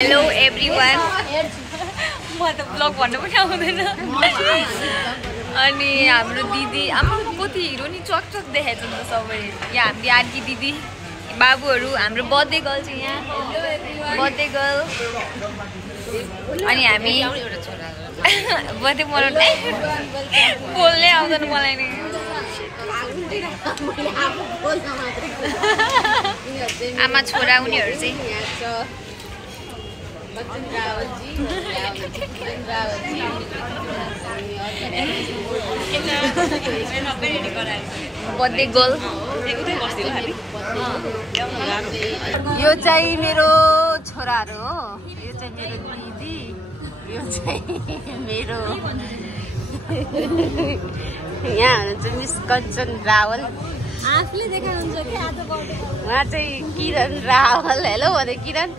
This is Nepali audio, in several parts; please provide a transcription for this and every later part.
हेलो एभ्रिवान म त ब्लग भन्न पनि आउँदैन अनि हाम्रो दिदी आमा कति हिरो नि चकचक देखाएको छ सबै यहाँ हाम्रो आर्की दिदी बाबुहरू हाम्रो बर्थडे गर्ल चाहिँ यहाँ बर्थडे गर्ल अनि हामी बर्थडे मनाउनु बोल्नै आउँदैन मलाई नि आमा छोरा उनीहरू चाहिँ बर्थडे गर्ल यो चाहिँ मेरो छोराहरू हो यो चाहिँ मेरो दिदी यो चाहिँ मेरो यहाँ हुनुहुन्छ मिस कञ्चन रावल आफूले देखाउनुहुन्छ कि आज उहाँ चाहिँ किरण रावल हेलो भने किरण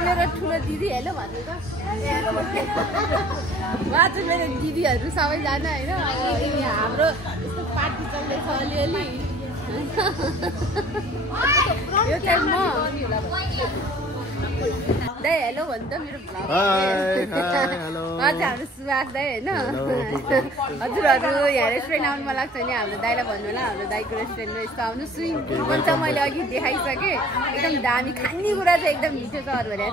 मेरो ठुलो दिदी हेलो भन्नु त उहाँ चाहिँ मेरो दिदीहरू सबैजना होइन हाम्रो यस्तो पार्टी चल्दैछ अलिअलि यो चाहिँ म दाइ हेलो भन्नु त मेरो ब्लग हाम्रो सुभाष दाइ होइन हजुरहरू यहाँ रेस्टुरेन्ट आउनु मन लाग्छ भने हाम्रो दाइलाई भन्नु होला हाम्रो दाइको रेस्टुरेन्टमा यस्तो आउनु स्विमिङ पुल पनि छ मैले अघि देखाइसकेँ एकदम दामी खानेकुरा चाहिँ एकदम मिठो छ अरू भने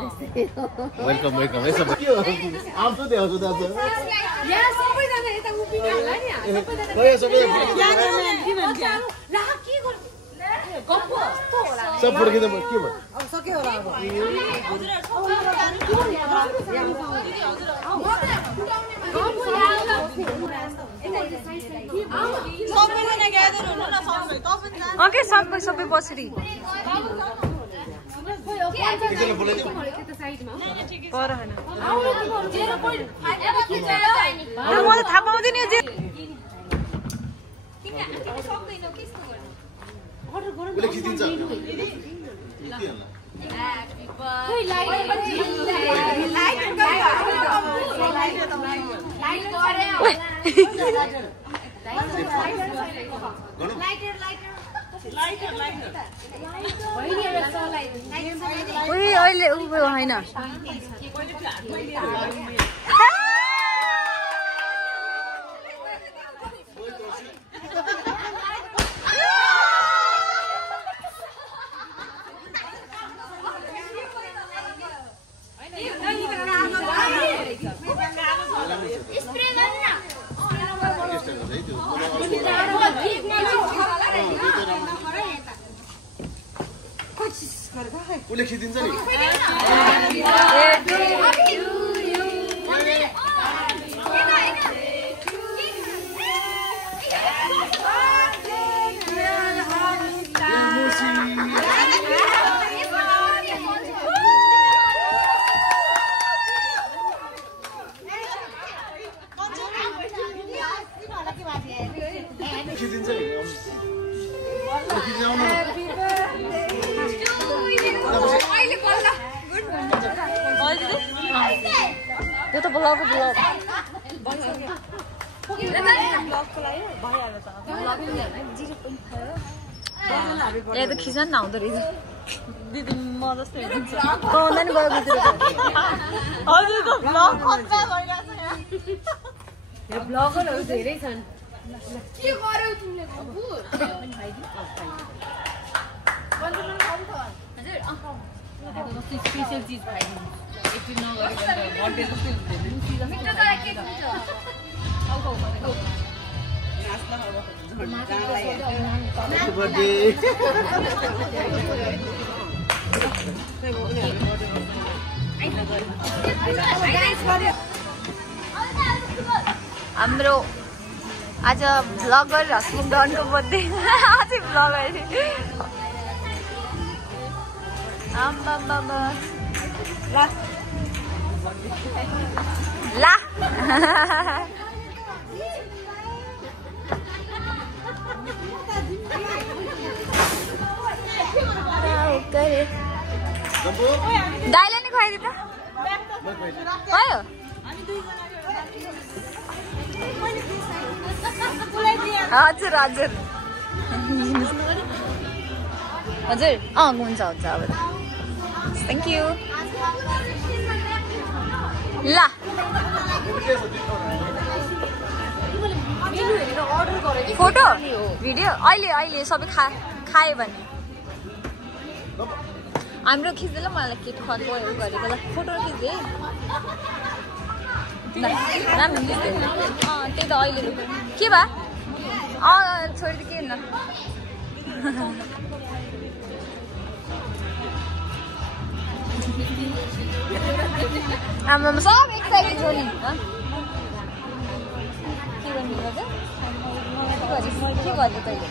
सब फुर्किँदै के भयो अब सक्यो होला अब ओके सबै बसरी पर हैन म त थाहा पाउँदैन यो उसले खिचिन्छ अहिले होइन उसले खिचिन्छ नि खिचिन्छ नि त्यो त ब्लग यहाँ त खिच्न नआउँदो रहेछ दिदी म जस्तै हुन्छ पाउँदैन भयो यो ब्लगरहरू धेरै छन् के गर्यौ तिमीले स्पेशल चिज खाइदिनु एकछिन नगरिकन बर्थडे जस्तै मिठो तर के हुन्छ हाम्रो आज ब्लगर हस्बेन्ड डनको बर्थडे अझै ब्लगर ला दाइले नि भयो हजुर हजुर हजुर हुन्छ हुन्छ अब थ्याङ्क यू ल फोटो भिडियो अहिले अहिले सबै खायो भने हाम्रो खिच्दै ल मलाई के खुवाएको गरेको ल फोटो खिच्दै राम्रो खिच्दै त्यही त अहिले के भा छोडिदियो के न आमामा सब एक्साइटेड हो नि के गर्नु पर्छ के गर्दै तैँले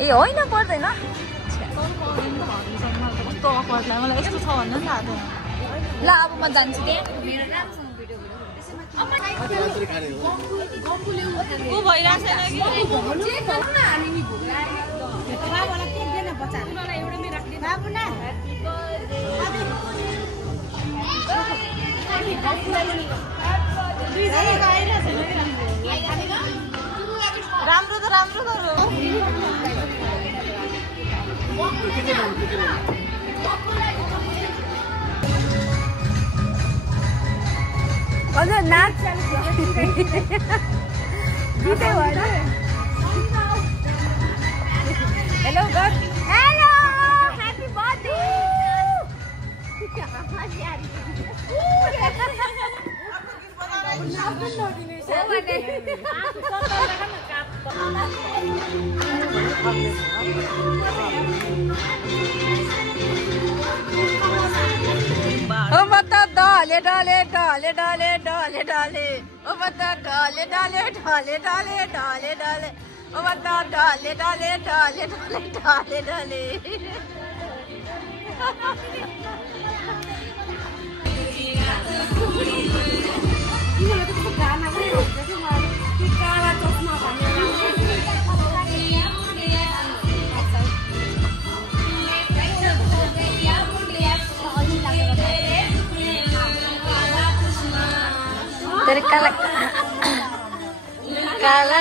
ए होइन पर्दैन कस्तो अफर मलाई यस्तो छ भन्नु नि थाहा थिएन ल अब म जान्छु त्यहाँ मेरो राम्रोसँग भिडियो को भइरहेछ राम्रो त राम्रो गरौ हजुर नाच हेलो गड हेलो ह्यापी बर्थडे ओ बता डाले डाले डाले डाले डाले डाले ओ बता डाले डाले डाले डाले डाले डाले ओ बता डाले डाले डाले डाले डाले डाले तेरे काला काला